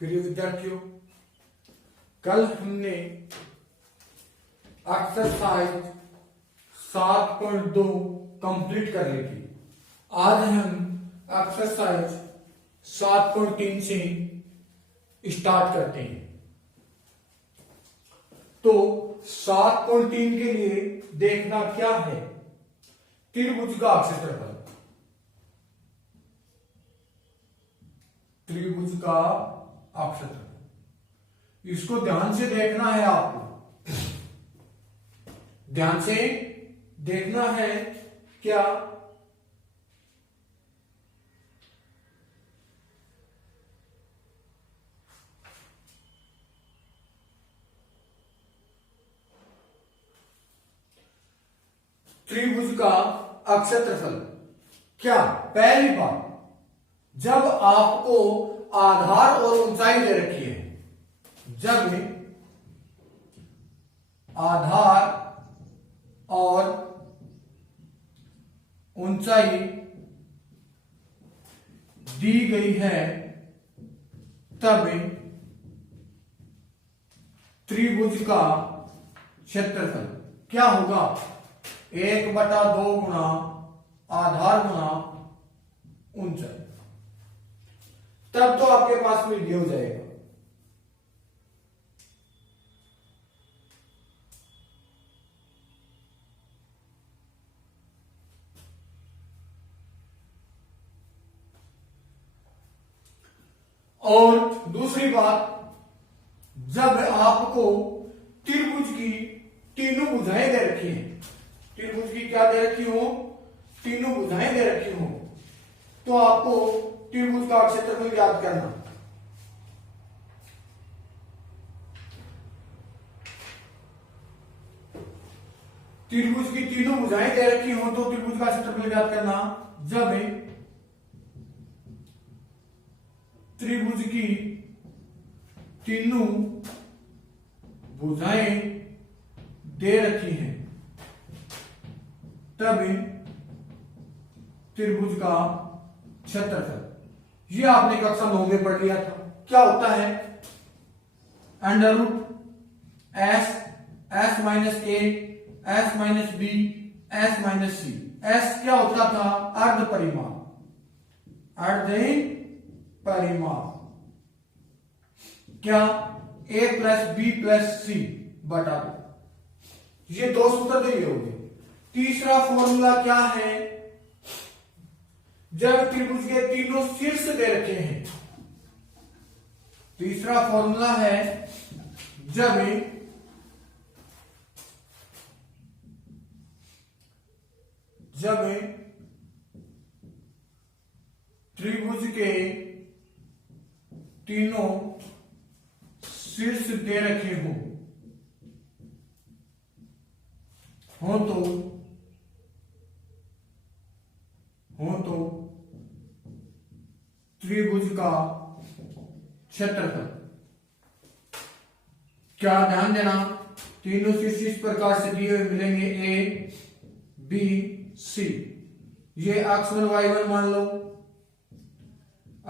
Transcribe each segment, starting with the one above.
प्रिय विद्यार्थियों, कल हमने एक्सरसाइज 7.2 कंप्लीट कर ली थी। आज हम एक्सरसाइज 7.3 से स्टार्ट करते हैं। तो 7.3 के लिए देखना क्या है, त्रिभुज का क्षेत्रफल। त्रिभुज का क्षेत्रफल, इसको ध्यान से देखना है आपको, ध्यान से देखना है। क्या त्रिभुज का क्षेत्रफल, क्या पहली बात, जब आपको आधार और ऊंचाई दे रखी है, जब आधार और ऊंचाई दी गई है, तब त्रिभुज का क्षेत्रफल क्या होगा, 1/2 गुना आधार गुना ऊंचाई। तब तो आपके पास में ये हो जाएगा। और दूसरी बात, जब आपको त्रिभुज की तीनों भुजाएं दे रखी हैं, त्रिभुज की क्या दे रखी हो, तीनों भुजाएं दे रखी हो, तो आपको त्रिभुज का क्षेत्रफल याद करना। त्रिभुज की तीनों भुजाएं दे रखी हो तो त्रिभुज का क्षेत्रफल याद करना। जब त्रिभुज की तीनों भुजाएं दे रखी हैं, तब त्रिभुज का क्षेत्रफल, ये आपने कक्षा 9 में पढ़ लिया था। क्या होता है, √S S minus A S minus B S minus C. S क्या होता था, अर्ध परिमाप, अर्ध परिमाप, क्या a प्लस बी प्लस सी बटा 2। ये दो सूत्र तो ये हो गए। तीसरा फॉर्मूला क्या है, जब त्रिभुज के तीनों शीर्ष दे रखे हैं, तीसरा फॉर्मूला है, जब त्रिभुज के तीनों शीर्ष दे रखे हो तो त्रिभुज का क्षेत्रफल, क्या ध्यान देना, तीनों शीर्ष इस प्रकार से दिए हुए मिलेंगे, ए बी सी। ये x1 y1 मान लो,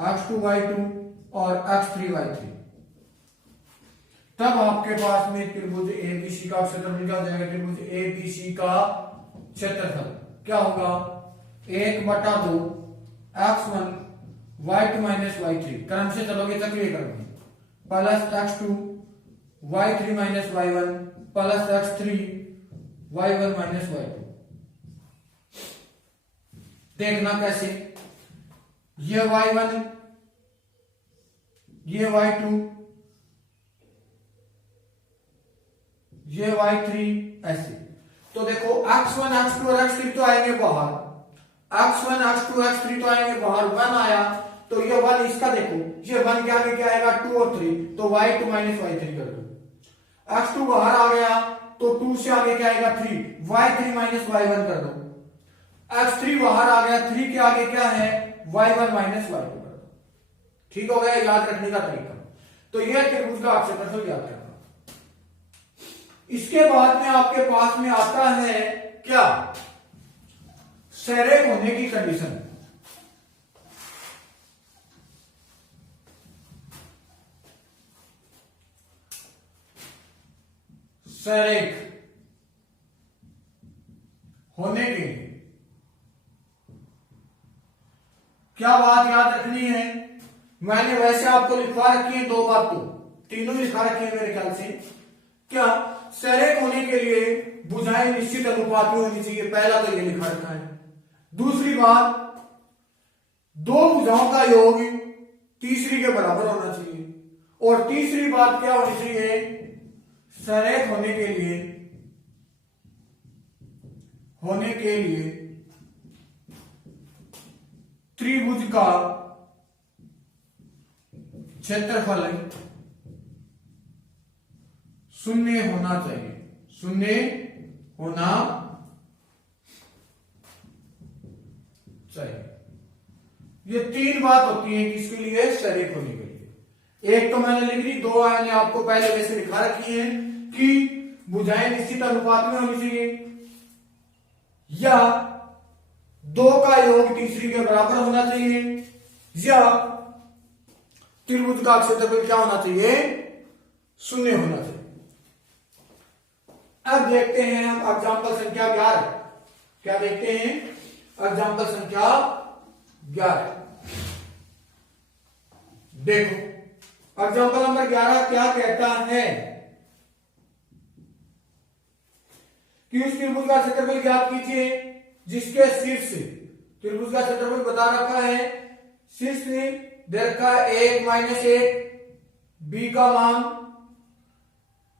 x2 y2 और x3 y3। तब आपके पास में त्रिभुज एबीसी का क्षेत्रफल क्या हो जाएगा, त्रिभुज एबीसी का क्षेत्रफल क्या होगा, 1/2 x1 y2 माइनस y3, क्रम से चलोगे चक्रीय क्रम में, plus x2 y3 minus y1 plus x3 y1 minus y2। देखना कैसे, ये y1 ये y2 ये y3 ऐसे। तो देखो x1 x2 और x3 तो आएंगे बाहर, x1 x2 x3 तो आएंगे बाहर, 1 आया तो ये 1 इसका देखो, ये 1 के आगे क्या आएगा, 2 और 3, तो y2 माइनस y3 कर दो। x2 बाहर आ गया तो 2 से आगे क्या आएगा, 3, y3 माइनस y1 कर दो। x3 बाहर आ गया, 3 के आगे क्या है, y1 माइनस y2 कर दो। ठीक हो गया, याद रखने का तरीका। तो यह त्रिभुज का क्षेत्रफल याद करना। इसके बाद में आपके पास में आता है क्या, सेरेक होने की कंडीशन। सरेख होने के लिए क्या बात याद रखनी है? मैंने वैसे आपको लिखवा रखी है दो बात, तो तीनों ही लिखा रखी है मेरे ख्याल से। क्या सरेख होने के लिए भुजाएं निश्चित अनुपात में होनी चाहिए, पहला तो ये लिखा रखा है। दूसरी बात, दो भुजाओं का योग तीसरी के बराबर होना चाहिए। और तीसरी बात क्या होनी चाहिए? सरेख होने के लिए त्रिभुज का क्षेत्रफल शून्य होना चाहिए, शून्य होना चाहिए। ये तीन बात होती है किसके लिए? सरेख होने के लिए। एक तो मैंने लिख दी, दो मैंने आपको पहले वैसे लिखा रखी है कि भुजाएं निश्चित अनुपात में होनी चाहिए, या दो का योग तीसरी के बराबर होना चाहिए, या त्रिभुज का क्षेत्रफल क्या होना चाहिए? शून्य होना चाहिए। अब देखते हैं हम एग्जाम्पल संख्या 11। क्या देखते हैं? एग्जाम्पल संख्या 11। देखो एग्जाम्पल नंबर 11 क्या कहता है कि उस त्रिभुज का क्षेत्रफल ज्ञात कीजिए जिसके शीर्ष से, त्रिभुज का क्षेत्रफल बता रखा है, शीर्ष दे रखा है 1 -1, बी का मान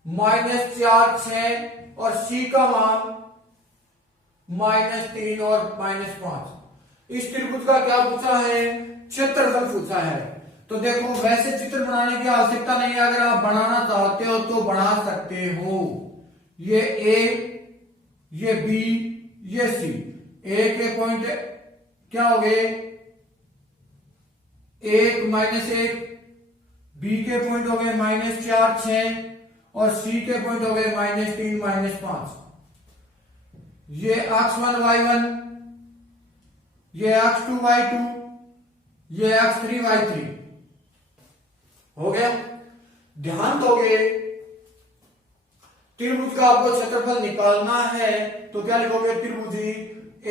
-4 6 और सी का मान -3 और -5। इस त्रिभुज का क्या पूछा है? क्षेत्रफल पूछा है। तो देखो वैसे चित्र बनाने की आवश्यकता नहीं है, अगर आप बनाना चाहते हो तो बना सकते हो। ये ए, ये बी, ये सी। ए के पॉइंट क्या हो गए? 1 -1, बी के पॉइंट हो गए -4 6 और सी के पॉइंट हो गए -3 -5। ये x1 y1, ये x2 y2, ये x3 y3 हो गया। ध्यान दोगे त्रिभुज का आपको क्षेत्रफल निकालना है तो क्या लिखोगे? त्रिभुजी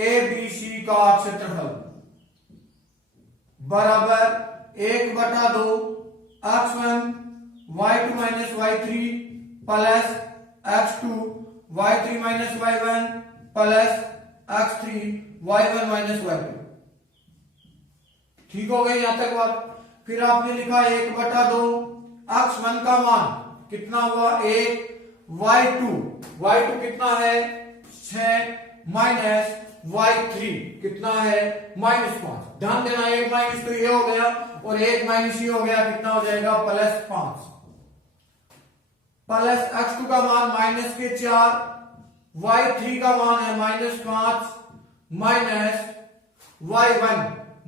ABC का क्षेत्रफल बराबर 1/2 x1 y2 - y3 plus x2 y3 - y1 plus x3 y1 - y2। ठीक हो गई यहां तक बात? फिर आपने लिखा 1/2 x1 का मान कितना हुआ? 1, y2 कितना है? 6 माइनस y3 कितना है? -5। ध्यान देना, 1 माइनस तो ये हो गया और 1 माइनस ये हो गया, कितना हो जाएगा? +5 प्लस x2 का मान -4, y3 का मान है -5 माइनस y1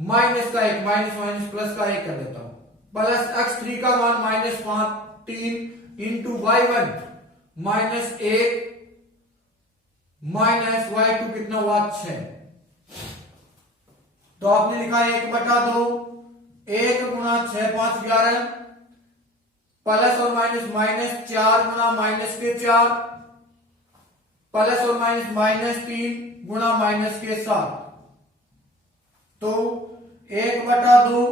माइनस का 1, माइनस प्लस का 1 कर देता हूं, प्लस x3 का मान -5 3 इंटू y1 -1 माइनस y2 कितना हुआ? 6। तो आपने लिखा 1/2 1 गुणा 6 5 11 प्लस और माइनस -4 गुणा -4 प्लस और माइनस -3 गुणा -7। तो 1/2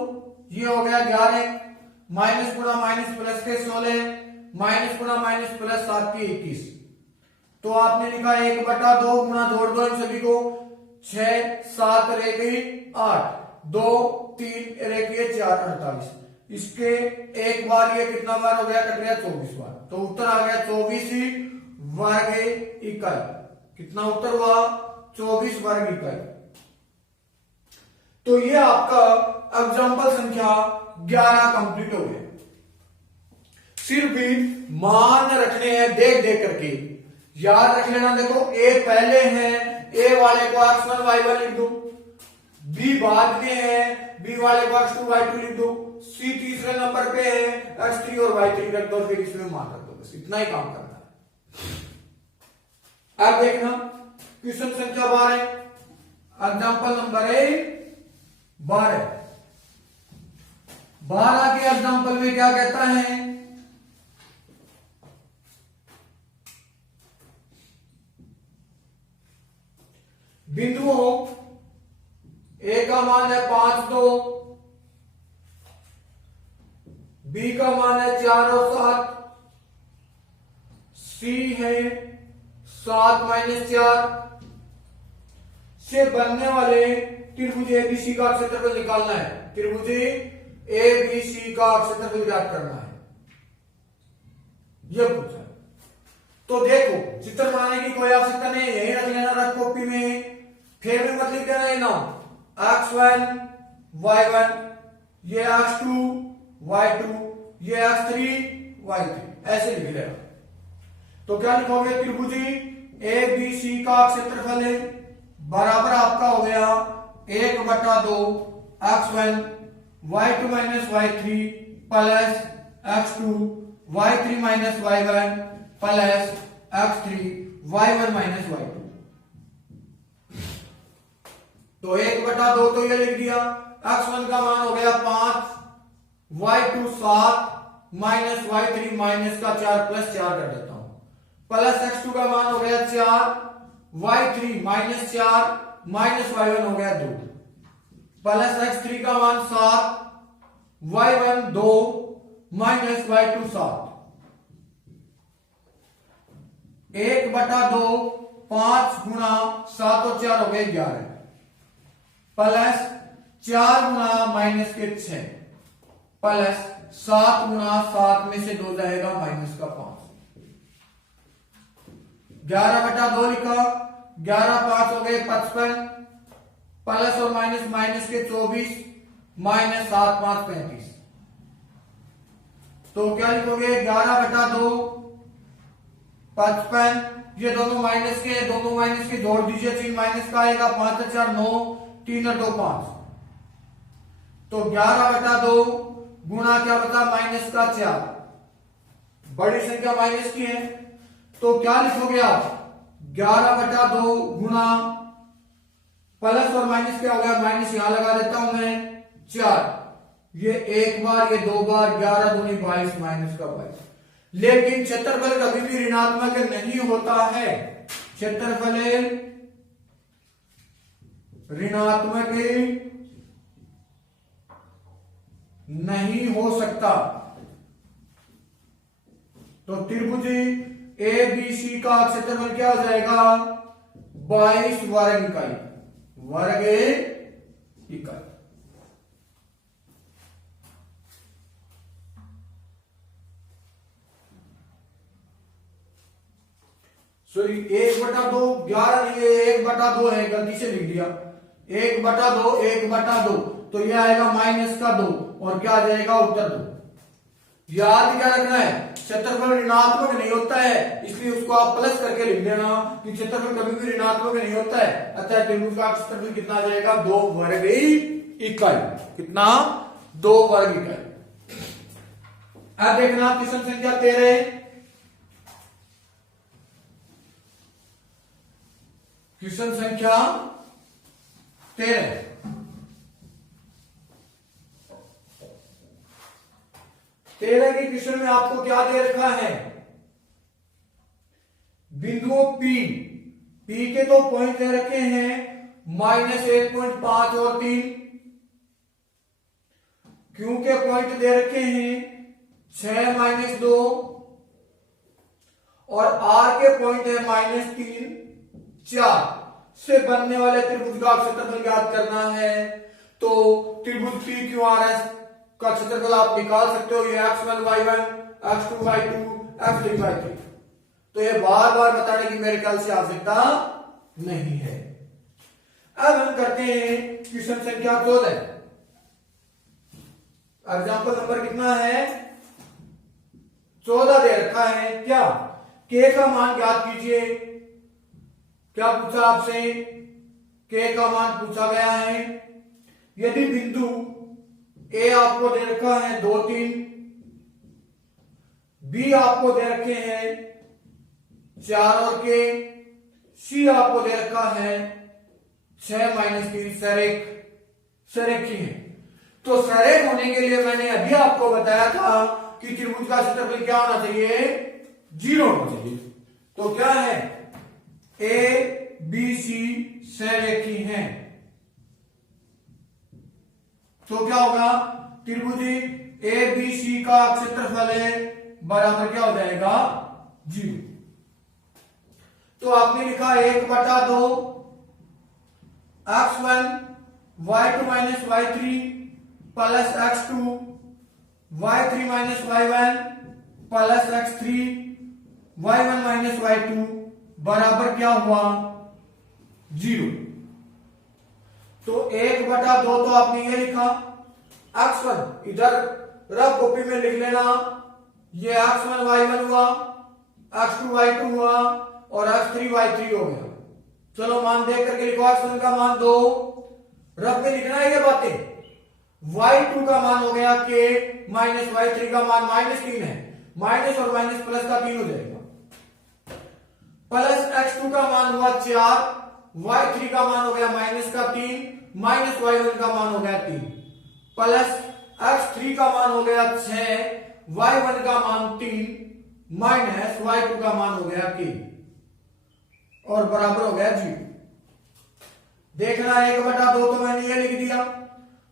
ये हो गया 11, माइनस गुणा माइनस प्लस के 16, माइनस गुणा माइनस प्लस 7 के 21। तो आपने लिखा 1/2 गुणा जोड़ दो इन सभी को, 6 7 रह गई 8, 2 3 रह गए 4 48। इसके एक बार ये कितना बार हो गया? कट गया 24 बार। तो उत्तर आ गया 24 वर्ग इकाई। कितना उत्तर हुआ? 24 वर्ग इकाई। तो ये आपका एग्जाम्पल संख्या 11 कंप्लीट हो गया। सिर्फ भी मान रखने हैं देख देख करके, याद रख लेना। देखो ए पहले है, ए वाले को x1 y1 लिख दो, बी बाद में है, बी वाले को x2 y2 लिख दो, सी तीसरे नंबर पे है, x3 और y3 रख दो, फिर इसमें मान रख दो। बस इतना ही काम करना है। अब देखना क्वेश्चन संख्या 12, एग्जाम्पल नंबर 12। 12 के एग्जाम्पल में क्या कहता है बिंदुओं ए का मान है 5 2, बी का मान है 4 और 7, सी है 7 - 4 से बनने वाले त्रिभुज एबीसी का क्षेत्रफल निकालना है। त्रिभुज एबीसी का क्षेत्रफल ज्ञात करना है, यह पूछा। तो देखो चित्र बनाने की कोई आवश्यकता नहीं, यही रख लेना, रख कॉपी में, फिर भी मत लिख देना ना x1 y1, ये x2 y2, ये x3 y3, ऐसे लिख लेना। तो क्या लिखोगे, त्रिभुज एबीसी का क्षेत्रफल है बराबर आपका हो गया 1/2 x1 y2 - y3 plus x2 y3 - y1 plus x3 y1 - y2। तो 1/2 तो ये लिख दिया, x1 का मान हो गया 5, y2 7 माइनस y3 माइनस का 4 प्लस 4 कर देता हूं, प्लस x2 का मान हो गया 4, y3 -4 माइनस y1 हो गया 2, प्लस x3 का मान 7, y1 2 माइनस y2 7। 1/2 5 गुणा 7 और 4 हो गए 11, प्लस 4 गुणा माइनस के 6 प्लस 7 गुणा 7 में से 2 जाएगा माइनस का 5। 11/2 लिखा, 11 5 हो गए 55, प्लस और माइनस माइनस के 24 माइनस 7 5 35। तो क्या लिखोगे, 11/2 55, ये दोनों माइनस के जोड़ दीजिए, 3 माइनस का आएगा, 5 और 4 9, 3 और 2 5। तो 11/2 गुणा क्या बता, माइनस का 4, बड़ी संख्या माइनस की है, तो क्या लिखोगे आप, 11/2 गुणा प्लस और माइनस क्या हो गया, माइनस यहां लगा देता हूं मैं 4, ये एक बार ये 2 बार, 11 दूनी 22 माइनस का 22। लेकिन क्षेत्रफल कभी भी ऋणात्मक नहीं होता है, क्षेत्रफल ऋणात्मक नहीं हो सकता। तो त्रिभुज एबीसी का क्षेत्रफल क्या हो जाएगा, 22 वर्ग इकाई, वर्ग इकाई। सॉरी 1/2, 11 नहीं है, 1/2 है, गलती से लिख दिया, 1/2 1/2, तो यह आएगा माइनस का 2 और क्या आ जाएगा, उत्तर 2। याद क्या रखना है, क्षेत्रफल ऋणात्मक नहीं होता है, इसलिए उसको आप प्लस करके लिख देना कि क्षेत्रफल कभी भी ऋणात्मक नहीं होता है। अतः त्रिभुज का क्षेत्रफल कितना आ जाएगा, 2 वर्ग इकाई। कितना, 2 वर्ग इकाई। अब देखना क्वेश्चन संख्या 13, क्वेश्चन संख्या 13। के क्वेश्चन में आपको क्या दे रखा है, बिंदुओं पी के तो पॉइंट दे रखे हैं -1.5 और 3, क्यू के पॉइंट दे रखे हैं 6 - 2 और आर के पॉइंट है -3 4 से बनने वाले त्रिभुज का क्षेत्रफल ज्ञात करना है। तो त्रिभुज पी क्यू आर एस का क्षेत्रफल आप निकाल सकते हो, ये x1 y1, x2 y2, x3 y3। तो ये बार बार बताने की मेरे ख्याल से आवश्यकता नहीं है। अब हम करते हैं क्वेश्चन संख्या 14। एग्जाम्पल नंबर कितना है, 14 दे रखा है। क्या, k का मान ज्ञात कीजिए। क्या पूछा आपसे, k का मान पूछा गया है। यदि बिंदु ए आपको दे रखा है 2 3, बी आपको दे रखे हैं 4 और के, सी आपको दे रखा है 6 - 3, सरेखी है। तो सरेख होने के लिए मैंने अभी आपको बताया था कि त्रिभुज का क्षेत्रफल क्या होना चाहिए, 0 होना चाहिए। तो क्या है, ए बी सी सरेखी हैं। तो क्या होगा, त्रिभुज ए बी सी का क्षेत्रफल है बराबर क्या हो जाएगा 0। तो आपने लिखा 1/2 x1 y2 minus y3 plus x2 y3 minus y1 plus x3 y1 minus y2 बराबर क्या हुआ 0। तो 1/2 तो आपने ये लिखा, x1 इधर रफ कॉपी में लिख लेना, ये x1 y1 हुआ, x2 y2 हुआ और x3 y3 हो गया। चलो मान देख करके लिखो, x1 का मान 2, रफ में लिखना है ये बातें। y2 का मान हो गया k माइनस y3 का मान -3 है, माइनस और माइनस प्लस का 3 हो जाएगा, प्लस x2 का मान हुआ 4, y3 का मान हो गया माइनस का 3, माइनस y1 का मान हो गया 3, प्लस x3 का मान हो गया 6, y1 का मान 3, माइनस y2 का मान हो गया 3 और बराबर हो गया 0। देखना 1/2 तो मैंने ये लिख दिया,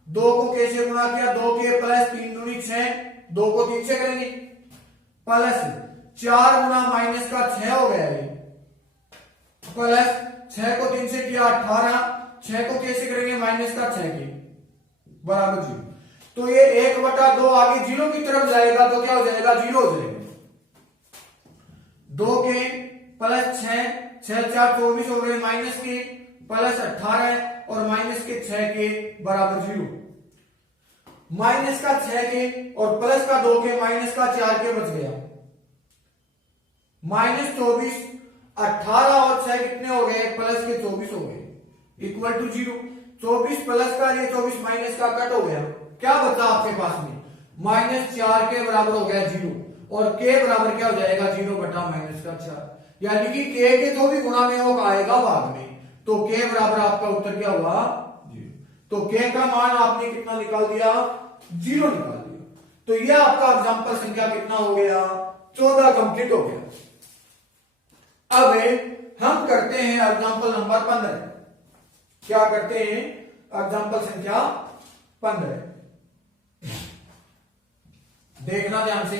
2 को कैसे गुणा किया, 2 के प्लस 3 दूनी 6, 2 को 3 से करेंगे, प्लस 4 गुणा माइनस का 6 हो गया ये, प्लस 6 को 3 से किया 18, 6 को कैसे करेंगे माइनस का 6 के बराबर 0। तो ये 1/2 आगे 0 की तरफ जाएगा तो क्या हो जाएगा 0 हो जाएगा। 2 के प्लस 6, 6 4 24 हो गए, माइनस के प्लस 18 और माइनस के 6 के बराबर 0। माइनस का 6 के और प्लस का 2 के माइनस का 4 के बच गया, -24, 18 और 6 कितने हो गए प्लस के 24 हो गए इक्वल टू 0। 24 प्लस का ये 24 माइनस का कट हो गया, क्या बचा आपके पास में -4 के बराबर हो गया 0 और k बराबर क्या हो जाएगा 0/-4, यानी कि k के जो भी गुणा में वो आएगा बाद में, तो k बराबर आपका उत्तर क्या हुआ 0। तो k का मान आपने कितना निकाल दिया 0 निकाल दिया। तो ये आपका एग्जांपल संख्या कितना हो गया 14 कंप्लीट हो गया। अब हम करते हैं एग्जांपल नंबर 15। क्या करते हैं एग्जांपल संख्या 15, देखना ध्यान से।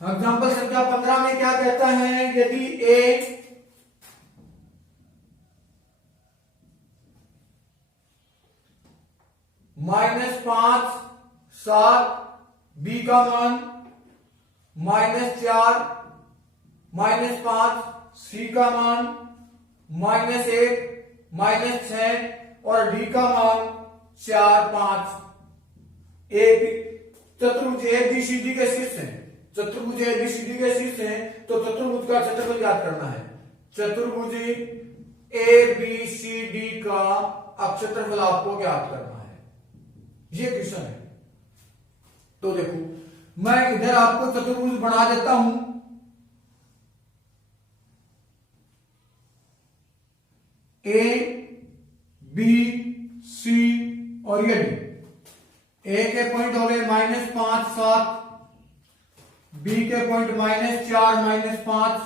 एग्जांपल संख्या 15 में क्या कहता है, यदि a -5 7 b का मान -4 -5 c का मान -1 -6 और d का मान 4 5 एक चतुर्भुज ABCD के शीर्ष है, चतुर्भुज ABCD के शीर्ष है, तो चतुर्भुज का क्षेत्रफल ज्ञात करना है। चतुर्भुज ABCD का क्षेत्रफल आपको ज्ञात करना है, ये क्वेश्चन है। तो देखो मैं इधर आपको चतुर्भुज बना देता हूं, A B C और ये D। A के पॉइंट हो गए -5 7, B के पॉइंट -4 -5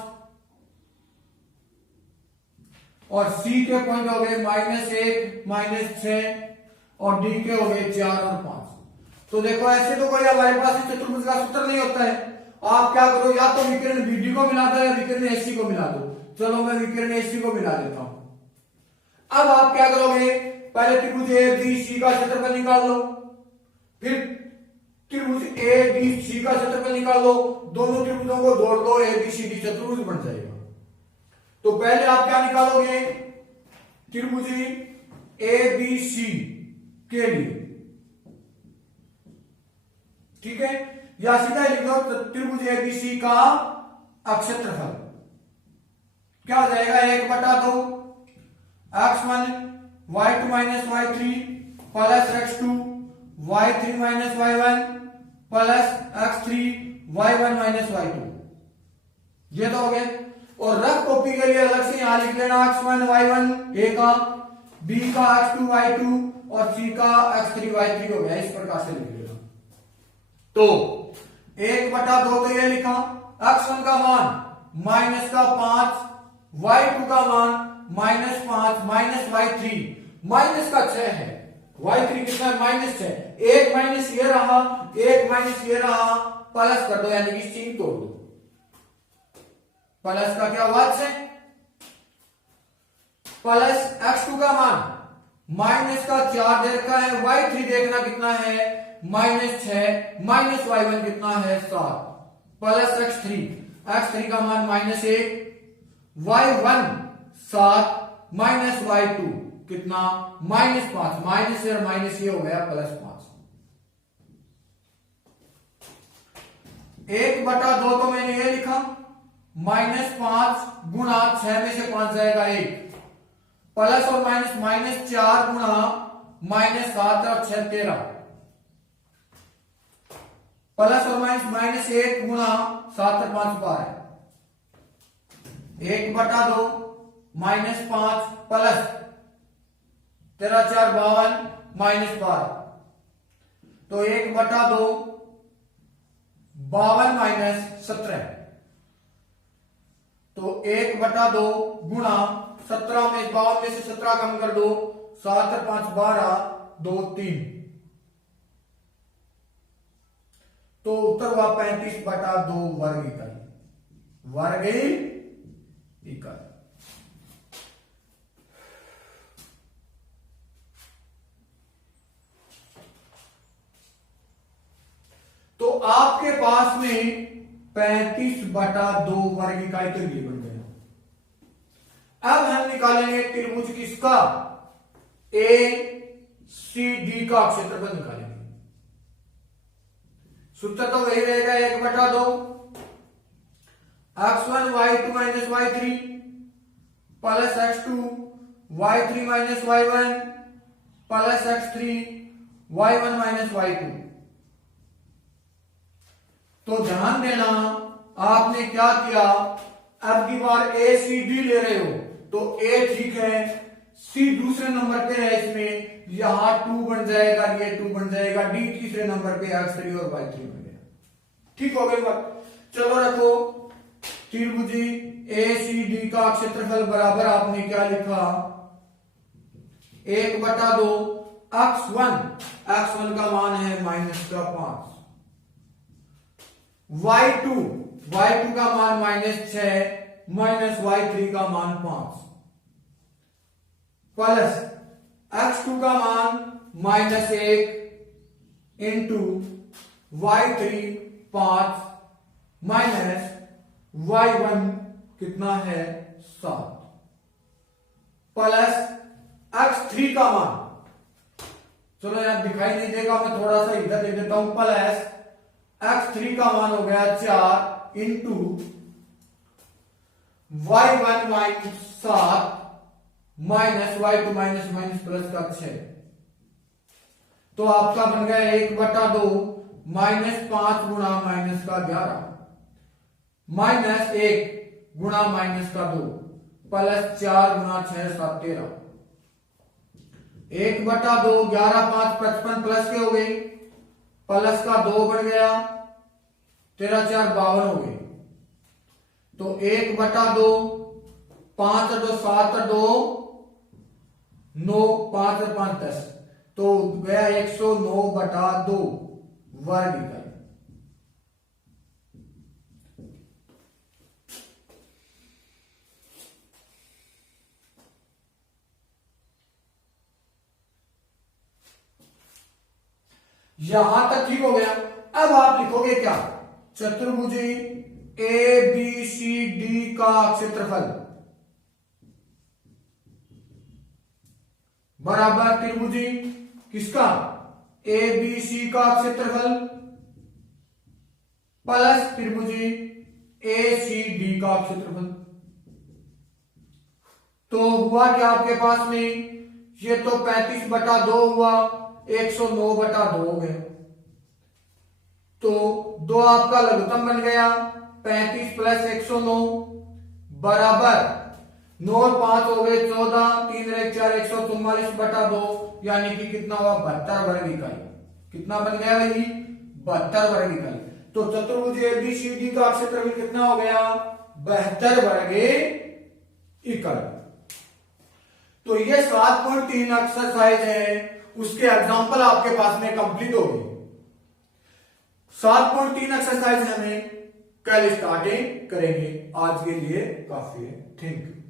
और C के पॉइंट हो गए -1 -6 और D के हो गए 4 और 5। तो देखो ऐसे तो कोई हमारे पास चतुर्भुज का सूत्र नहीं होता है। आप क्या करो, या तो विकर्ण BD को मिला दो या विकर्ण AC को मिला दो। चलो मैं विकर्ण AC को मिला देता हूं। अब आप क्या करोगे, पहले त्रिभुज ABC का क्षेत्रफल निकाल लो, फिर त्रिभुज ABC का क्षेत्रफल निकाल लो, दोनों त्रिभुजों को जोड़ दो, ABCD चतुर्भुज बन जाएगा। तो पहले आप क्या निकालोगे, त्रिभुज ABC के लिए, ठीक है, या सीधा लिख दो त्रिभुज ABC का क्षेत्रफल क्या हो जाएगा 1/2 x1 y2 minus y3 plus x2 y3 minus y1 plus x3 y1 minus y2, ये तो हो गया। और रफ कॉपी के लिए अलग से यहां लिख लेना x1 y1 a का, b का x2 y2 और c का x3 y3 हो गया, इस प्रकार से लिख लेना। तो 1/2 तो ये लिखा, x1 का मान माइनस का 5, y2 का मान -5 माइनस y3 माइनस का 6 है, y3 कितना है -6, एक माइनस ये रहा, एक माइनस ये रहा, प्लस कर दो यानी कि चिन्ह तोड़ दो, प्लस का क्या हुआ से प्लस x2 का मान माइनस का 4 दे रखा है, y3 देखना कितना है -6 माइनस y1 कितना है 7 प्लस x3 का मान -1 y1 7 माइनस y2 कितना -5 माइनस और माइनस ये हो गया +5। 1/2 तो मैंने ये लिखा -5 गुणा 6 में से 5 जाएगा 1 प्लस और माइनस -4 गुणा -7 और 6 13 प्लस और -1 गुणा 7 और 5 12 1/2 -5 प्लस 13 4 52 -12 तो 1/2 52 -17 तो 1/2 गुणा 17 में 52 में से 17 कम कर दो 7 और 5 12 2 3 तो उत्तर हुआ 35/2 वर्ग इकाई, वर्ग इकाई। तो आपके पास में 35/2 वर्ग इकाई तो ये बन गया। अब हम निकालेंगे त्रिभुज किसका, ए सी डी का क्षेत्रफल निकालेंगे। सूत्र तो वही रहेगा 1/2 x1 y2 minus y3 plus x2 y3 minus y1 plus x3 y1 minus y2। तो ध्यान देना आपने क्या किया, अब की बार ए सी डी ले रहे हो तो ए ठीक है, सी दूसरे नंबर पे है, इसमें यहां 2 बन जाएगा, ये 2 बन जाएगा, डी तीसरे नंबर पे x3 और y3 बन गया। ठीक हो गई बात। चलो रखो त्रिभुजी ए सी डी का क्षेत्रफल बराबर आपने क्या लिखा 1/2 x1 का मान है -5 y2 का मान -6 माइनस y3 का मान 5 प्लस x2 का मान -1 इंटू y3 5 माइनस y1 कितना है 7 प्लस x3 का मान, चलो यार दिखाई नहीं देगा, मैं थोड़ा सा इधर दे देता हूं, प्लस x3 का मान हो गया 4 into y1 -7 minus y2 minus plus का 6 तो आपका बन गया 1/2 -5 गुणा माइनस का 11 -1 गुणा माइनस का 2 प्लस 4 गुणा 6 7 13 1/2 11 5 55 प्लस के हो गई, प्लस का 2 बढ़ गया 13 4 52 हो गई। तो 1/2 5 और 2 7 और 2 9 5 और 5 10 तो गया 109/2 वर्ग इकाई। यहां तक ठीक हो गया। अब आप लिखोगे क्या, चतुर्भुजी ए बी सी डी का क्षेत्रफल बराबर त्रिभुजी किसका ए बी सी का क्षेत्रफल प्लस त्रिभुजी ए सी डी का क्षेत्रफल। तो हुआ क्या आपके पास में, ये तो 35/2 हुआ, 109/2 हो गया। तो 2 आपका लघुत्तम बन गया, 35 प्लस 109 बराबर 9 और 5 हो गए 14, 3 और 1 4 144/2 यानी कि कितना हुआ 72 वर्ग इकाई। कितना बन गया भाई 72 वर्ग इकाई। तो चतुर्भुज एबीसीडी का क्षेत्रफल कितना हो गया? 72 वर्गे इकाई। तो ये 7.3 एक्सरसाइज है, उसके एग्जांपल आपके पास में कंप्लीट हो गए। 7.3 एक्सरसाइज हमें कल स्टार्टिंग करेंगे। आज के लिए काफी है। Thank you.